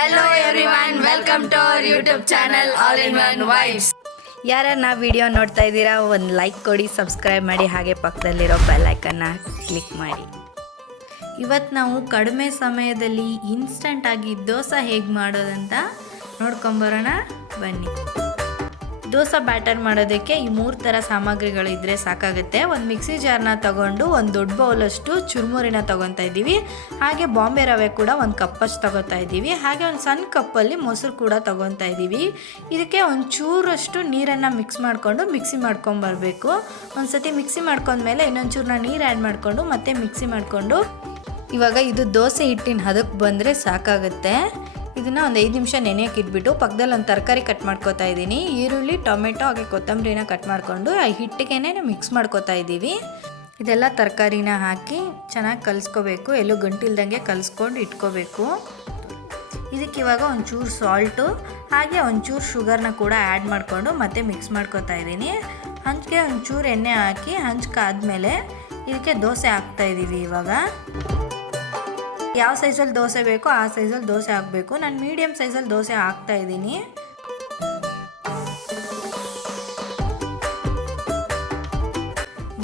Hello everyone, welcome to our YouTube channel All in One Vibes. ಯಾರ ನಾ video ನೋಡ್ತಾ ಇದ್ದೀರಾ ಒಂದು ಲೈಕ್ ಕೊಡಿ ಸಬ್ಸ್ಕ್ರೈಬ್ ಮಾಡಿ ಹಾಗೆ ಪಕ್ಕದಲ್ಲಿರೋ ಬೆಲ್ಲೈಕನ್ನ ಕ್ಲಿಕ್ ಮಾಡಿ ಇವತ್ತು ನಾವು ಕಡಿಮೆ ಸಮಯದಲ್ಲಿ ಇನ್ಸ್ಟಂಟ್ ಆಗಿ ದೋಸೆ ಹೇಗೆ ಮಾಡೋದಂತ ನೋಡ್ಕೊಂಬರೋಣ ಬನ್ನಿ ದೋಸೆ ಬ್ಯಾಟರ್ ಮಾಡೋದಕ್ಕೆ ಈ ಮೂರು ಥರ ಸಾಮಗ್ರಿಗಳು ಇದ್ದರೆ ಸಾಕಾಗುತ್ತೆ. ಒಂದು ಮಿಕ್ಸಿ ಜಾರ್ನ ತಗೊಂಡು ಒಂದು ದೊಡ್ಡ ಬೌಲಷ್ಟು ಚುರುಮುರಿನ ತೊಗೊತಾ ಇದ್ದೀವಿ. ಹಾಗೆ ಬಾಂಬೆ ರವೆ ಕೂಡ ಒಂದು ಕಪ್ಪಷ್ಟು ತೊಗೋತಾ ಇದ್ದೀವಿ. ಹಾಗೆ ಒಂದು ಸಣ್ಣ ಕಪ್ಪಲ್ಲಿ ಮೊಸರು ಕೂಡ ತೊಗೊತಾ ಇದ್ದೀವಿ. ಇದಕ್ಕೆ ಒಂದು ಚೂರಷ್ಟು ನೀರನ್ನು ಮಿಕ್ಸ್ ಮಾಡಿಕೊಂಡು ಮಿಕ್ಸಿ ಮಾಡ್ಕೊಂಬರ್ಬೇಕು ಒಂದು ಸತಿ ಮಿಕ್ಸಿ ಮಾಡ್ಕೊಂಡ್ಮೇಲೆ ಇನ್ನೊಂದು ಚೂರನ್ನ ನೀರು ಆ್ಯಡ್ ಮಾಡಿಕೊಂಡು ಮತ್ತೆ ಮಿಕ್ಸಿ ಮಾಡಿಕೊಂಡು ಇವಾಗ ಇದು ದೋಸೆ ಹಿಟ್ಟಿನ ಹದಕ್ಕೆ ಬಂದರೆ ಸಾಕಾಗುತ್ತೆ. ಇದನ್ನು ಒಂದು ಐದು ನಿಮಿಷ ನೆನೆಯಕ್ಕೆ ಇಟ್ಬಿಟ್ಟು ಪಕ್ಕದಲ್ಲಿ ಒಂದು ತರಕಾರಿ ಕಟ್ ಮಾಡ್ಕೋತಾ ಇದ್ದೀನಿ. ಈರುಳ್ಳಿ, ಟೊಮೆಟೊ, ಹಾಗೆ ಕೊತ್ತಂಬರಿನ ಕಟ್ ಮಾಡಿಕೊಂಡು ಆ ಹಿಟ್ಟಿಗೆನೇ ಮಿಕ್ಸ್ ಮಾಡ್ಕೋತಾ ಇದ್ದೀವಿ. ಇದೆಲ್ಲ ತರಕಾರಿನ ಹಾಕಿ ಚೆನ್ನಾಗಿ ಕಲಿಸ್ಕೋಬೇಕು. ಎಲ್ಲೂ ಗಂಟಿಲ್ದಂಗೆ ಕಲಿಸ್ಕೊಂಡು ಇಟ್ಕೋಬೇಕು. ಇದಕ್ಕೆ ಇವಾಗ ಒಂಚೂರು ಸಾಲ್ಟು ಹಾಗೆ ಒಂಚೂರು ಶುಗರ್ನ ಕೂಡ ಆ್ಯಡ್ ಮಾಡಿಕೊಂಡು ಮತ್ತೆ ಮಿಕ್ಸ್ ಮಾಡ್ಕೋತಾ ಇದ್ದೀನಿ. ಹಂಚಿಗೆ ಒಂಚೂರು ಎಣ್ಣೆ ಹಾಕಿ ಹಂಚ್ಕಾದ್ಮೇಲೆ ಇದಕ್ಕೆ ದೋಸೆ ಹಾಕ್ತಾ ಇದ್ದೀವಿ ಇವಾಗ. ಯಾವ ಸೈಜಲ್ಲಿ ದೋಸೆ ಬೇಕೋ ಆ ಸೈಜಲ್ಲಿ ದೋಸೆ ಹಾಕಬೇಕು. ನಾನು ಮೀಡಿಯಮ್ ಸೈಜಲ್ಲಿ ದೋಸೆ ಹಾಕ್ತಾ ಇದ್ದೀನಿ.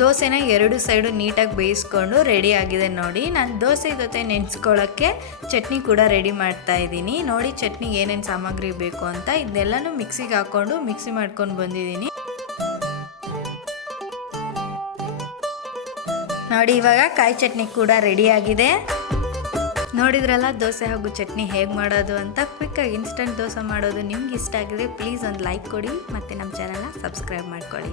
ದೋಸೆನ ಎರಡು ಸೈಡು ನೀಟಾಗಿ ಬೇಯಿಸ್ಕೊಂಡು ರೆಡಿ ಆಗಿದೆ ನೋಡಿ. ನಾನು ದೋಸೆ ಜೊತೆ ನೆನೆಸ್ಕೊಳ್ಳೋಕ್ಕೆ ಚಟ್ನಿ ಕೂಡ ರೆಡಿ ಮಾಡ್ತಾ ಇದ್ದೀನಿ. ನೋಡಿ ಚಟ್ನಿಗೆ ಏನೇನು ಸಾಮಗ್ರಿ ಬೇಕು ಅಂತ. ಇದನ್ನೆಲ್ಲನೂ ಮಿಕ್ಸಿಗೆ ಹಾಕ್ಕೊಂಡು ಮಿಕ್ಸಿ ಮಾಡ್ಕೊಂಡು ಬಂದಿದ್ದೀನಿ. ನೋಡಿ ಇವಾಗ ಕಾಯಿ ಚಟ್ನಿ ಕೂಡ ರೆಡಿ ಆಗಿದೆ. ನೋಡಿದ್ರಲ್ಲ, ದೋಸೆ ಹಾಗೂ ಚಟ್ನಿ ಹೇಗೆ ಮಾಡೋದು ಅಂತ ಕ್ವಿಕ್ಕಾಗಿ ಇನ್ಸ್ಟಂಟ್ ದೋಸೆ ಮಾಡೋದು ನಿಮ್ಗೆ ಇಷ್ಟ ಆಗಿದ್ರೆ ಪ್ಲೀಸ್ ಒಂದು ಲೈಕ್ ಕೊಡಿ ಮತ್ತು ನಮ್ಮ ಚಾನಲ್ನ ಸಬ್ಸ್ಕ್ರೈಬ್ ಮಾಡ್ಕೊಳ್ಳಿ.